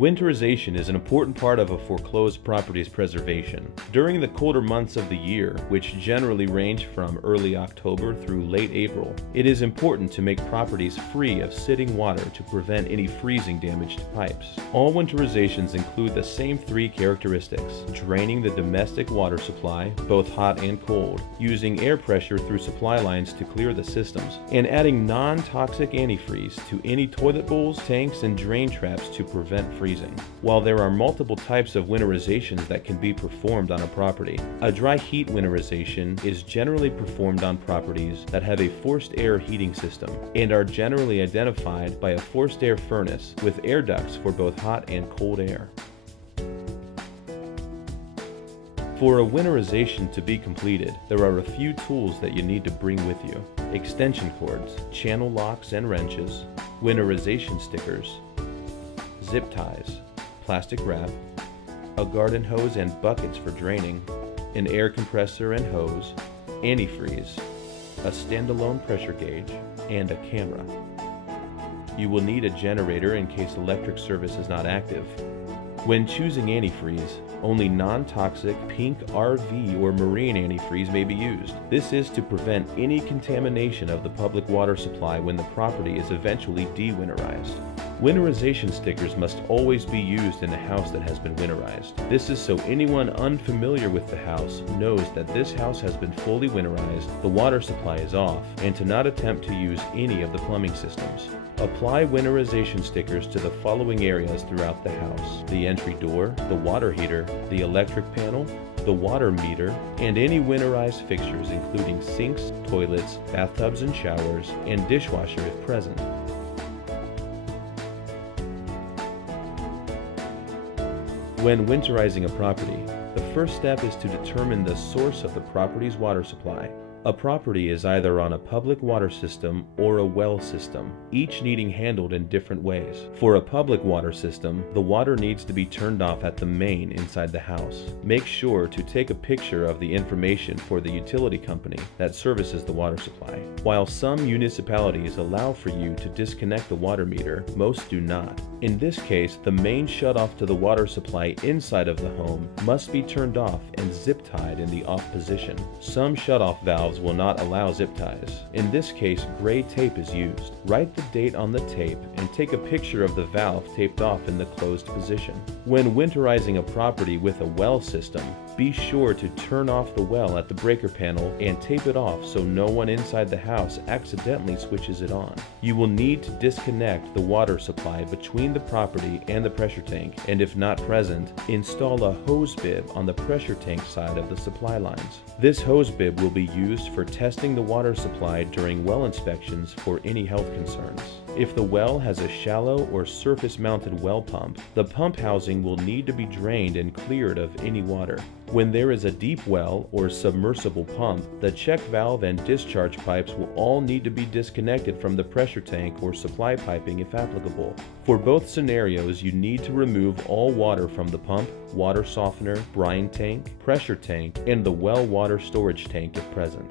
Winterization is an important part of a foreclosed property's preservation. During the colder months of the year, which generally range from early October through late April, it is important to make properties free of sitting water to prevent any freezing damage to pipes. All winterizations include the same three characteristics: draining the domestic water supply, both hot and cold, using air pressure through supply lines to clear the systems, and adding non-toxic antifreeze to any toilet bowls, tanks, and drain traps to prevent freezing. While there are multiple types of winterizations that can be performed on a property, a dry heat winterization is generally performed on properties that have a forced air heating system and are generally identified by a forced air furnace with air ducts for both hot and cold air. For a winterization to be completed, there are a few tools that you need to bring with you: extension cords, channel locks and wrenches, winterization stickers, zip ties, plastic wrap, a garden hose and buckets for draining, an air compressor and hose, antifreeze, a standalone pressure gauge, and a camera. You will need a generator in case electric service is not active. When choosing antifreeze, only non-toxic pink RV or marine antifreeze may be used. This is to prevent any contamination of the public water supply when the property is eventually de-winterized. Winterization stickers must always be used in a house that has been winterized. This is so anyone unfamiliar with the house knows that this house has been fully winterized, the water supply is off, and to not attempt to use any of the plumbing systems. Apply winterization stickers to the following areas throughout the house: the entry door, the water heater, the electric panel, the water meter, and any winterized fixtures including sinks, toilets, bathtubs and showers, and dishwasher if present. When winterizing a property, the first step is to determine the source of the property's water supply. A property is either on a public water system or a well system, each needing handled in different ways. For a public water system, the water needs to be turned off at the main inside the house. Make sure to take a picture of the information for the utility company that services the water supply. While some municipalities allow for you to disconnect the water meter, most do not. In this case, the main shutoff to the water supply inside of the home must be turned off and zip tied in the off position. Some shutoff valves will not allow zip ties. In this case, gray tape is used. Write the date on the tape and take a picture of the valve taped off in the closed position. When winterizing a property with a well system, be sure to turn off the well at the breaker panel and tape it off so no one inside the house accidentally switches it on. You will need to disconnect the water supply between the property and the pressure tank, and if not present, install a hose bib on the pressure tank side of the supply lines. This hose bib will be used for testing the water supply during well inspections for any health concerns. If the well has a shallow or surface-mounted well pump, the pump housing will need to be drained and cleared of any water. When there is a deep well or submersible pump, the check valve and discharge pipes will all need to be disconnected from the pressure tank or supply piping if applicable. For both scenarios, you need to remove all water from the pump, water softener, brine tank, pressure tank, and the well water storage tank if present.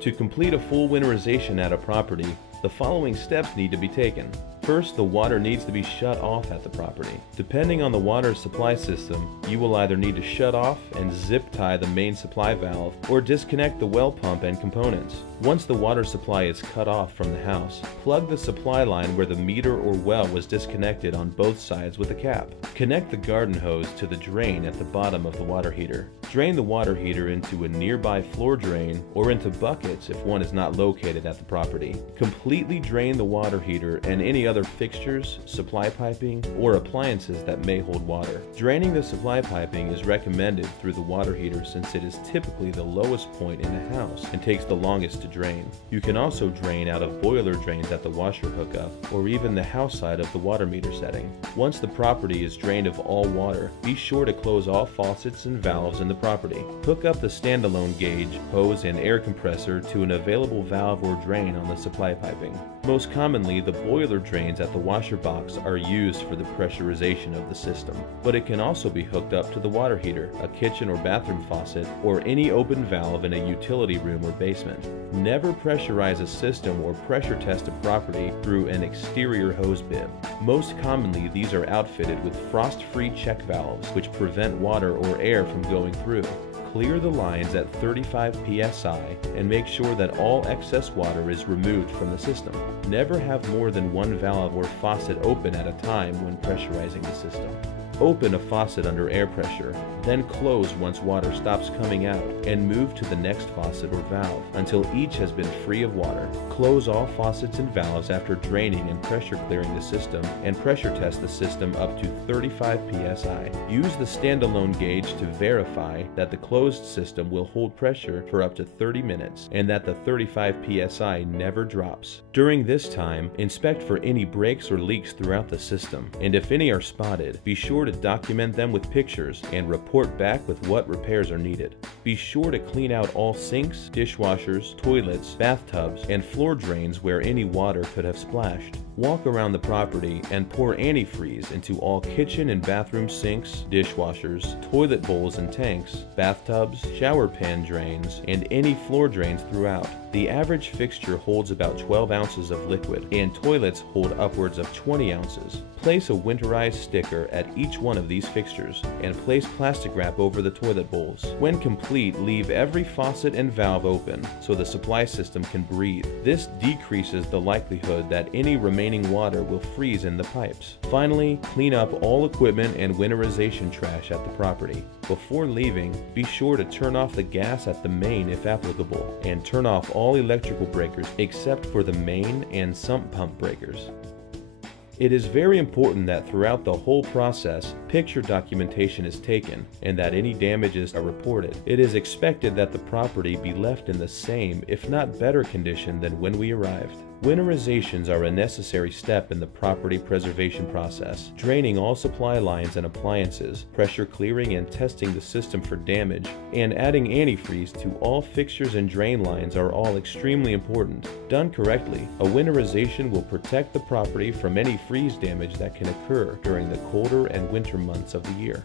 To complete a full winterization at a property, the following steps need to be taken. First, the water needs to be shut off at the property. Depending on the water supply system, you will either need to shut off and zip tie the main supply valve or disconnect the well pump and components. Once the water supply is cut off from the house, plug the supply line where the meter or well was disconnected on both sides with a cap. Connect the garden hose to the drain at the bottom of the water heater. Drain the water heater into a nearby floor drain or into buckets if one is not located at the property. Completely drain the water heater and any other fixtures, supply piping, or appliances that may hold water. Draining the supply piping is recommended through the water heater since it is typically the lowest point in a house and takes the longest to drain. You can also drain out of boiler drains at the washer hookup or even the house side of the water meter setting. Once the property is drained of all water, be sure to close all faucets and valves in the property. Hook up the standalone gauge, hose, and air compressor to an available valve or drain on the supply piping. Most commonly, the boiler drain drains at the washer box are used for the pressurization of the system, but it can also be hooked up to the water heater, a kitchen or bathroom faucet, or any open valve in a utility room or basement. Never pressurize a system or pressure test a property through an exterior hose bib. Most commonly, these are outfitted with frost-free check valves, which prevent water or air from going through. Clear the lines at 35 psi and make sure that all excess water is removed from the system. Never have more than one valve or faucet open at a time when pressurizing the system. Open a faucet under air pressure, then close once water stops coming out, and move to the next faucet or valve until each has been free of water. Close all faucets and valves after draining and pressure clearing the system, and pressure test the system up to 35 psi. Use the standalone gauge to verify that the closed system will hold pressure for up to 30 minutes and that the 35 psi never drops. During this time, inspect for any breaks or leaks throughout the system, and if any are spotted, be sure to document them with pictures and report back with what repairs are needed. Be sure to clean out all sinks, dishwashers, toilets, bathtubs, and floor drains where any water could have splashed. Walk around the property and pour antifreeze into all kitchen and bathroom sinks, dishwashers, toilet bowls and tanks, bathtubs, shower pan drains, and any floor drains throughout. The average fixture holds about 12 ounces of liquid, and toilets hold upwards of 20 ounces. Place a winterized sticker at each one of these fixtures, and place plastic wrap over the toilet bowls. When complete, leave every faucet and valve open so the supply system can breathe. This decreases the likelihood that any remaining water will freeze in the pipes. Finally, clean up all equipment and winterization trash at the property. Before leaving, be sure to turn off the gas at the main if applicable, and turn off all electrical breakers except for the main and sump pump breakers. It is very important that throughout the whole process, picture documentation is taken and that any damages are reported. It is expected that the property be left in the same, if not better condition than when we arrived. Winterizations are a necessary step in the property preservation process. Draining all supply lines and appliances, pressure clearing and testing the system for damage, and adding antifreeze to all fixtures and drain lines are all extremely important. Done correctly, a winterization will protect the property from any freeze damage that can occur during the colder and winter months of the year.